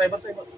Bantay, bantay.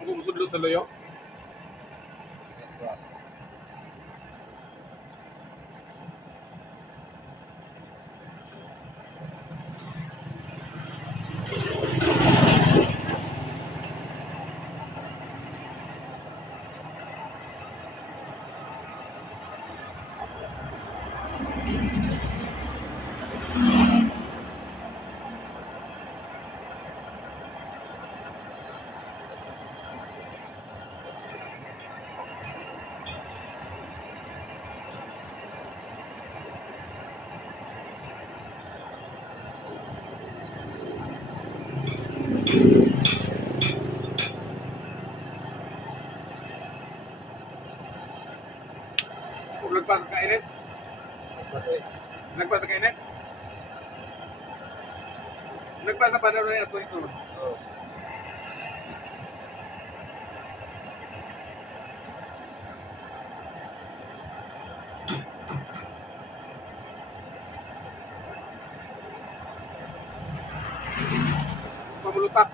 Aku musudlot sa loyo. Nagpas ka init? Nagpas ka init? Nagpas pa na rin aso ito. Oo. Pabulutak.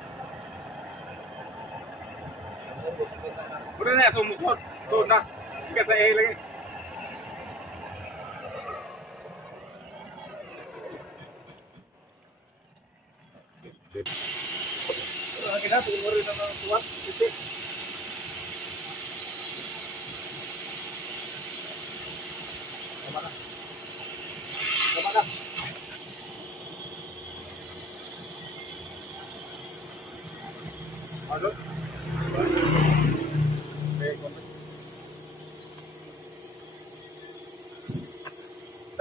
Udah na aso musod. So na. Hindi sa eh lagi. Kita tunggu rin ng tuwat, titik. Tama na. Tama na. Ano?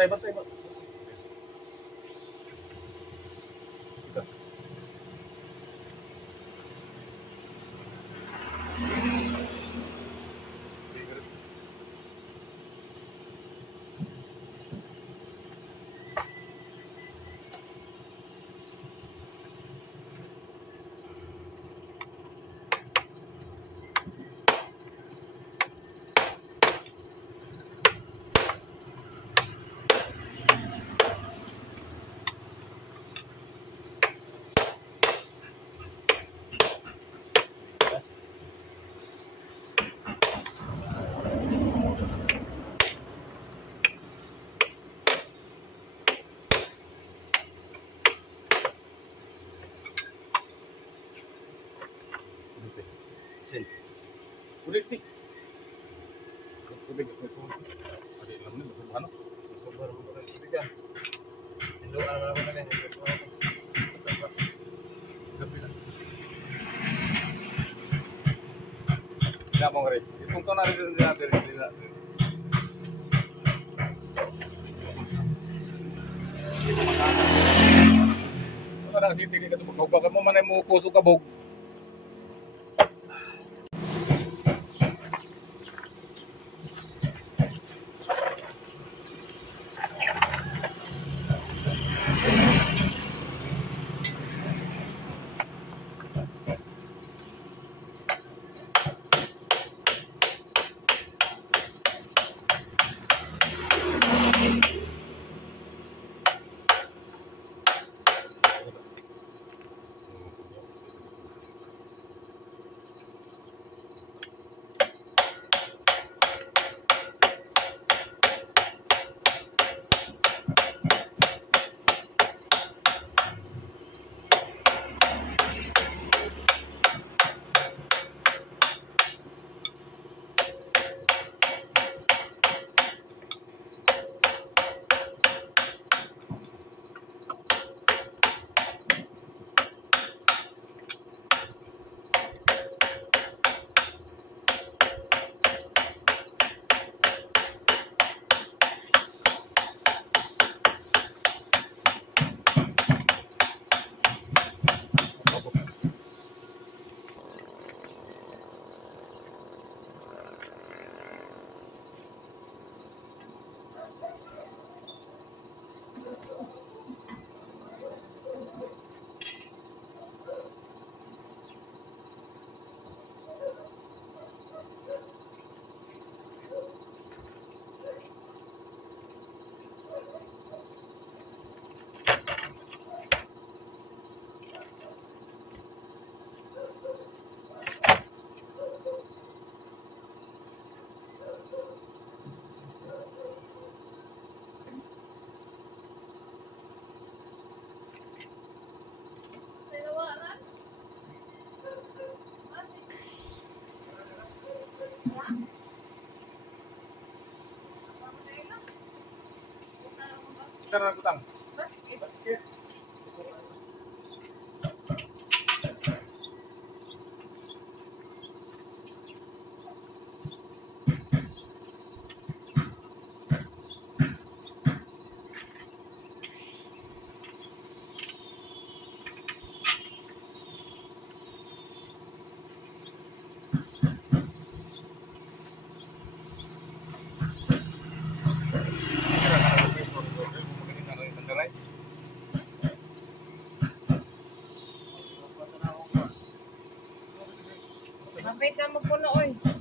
Bantay. Ulit nih. Ulit. Ada yang namanya masuk mana? Masuk baru ulit ya. Indo apa namanya? Masuk. Gapila. Tidak mau ngeri. Itu kan ada dari. Kadang siti ka to magkaupa mo man ay mo kuso kabog. karena utang. Mapit na mo puno, oy.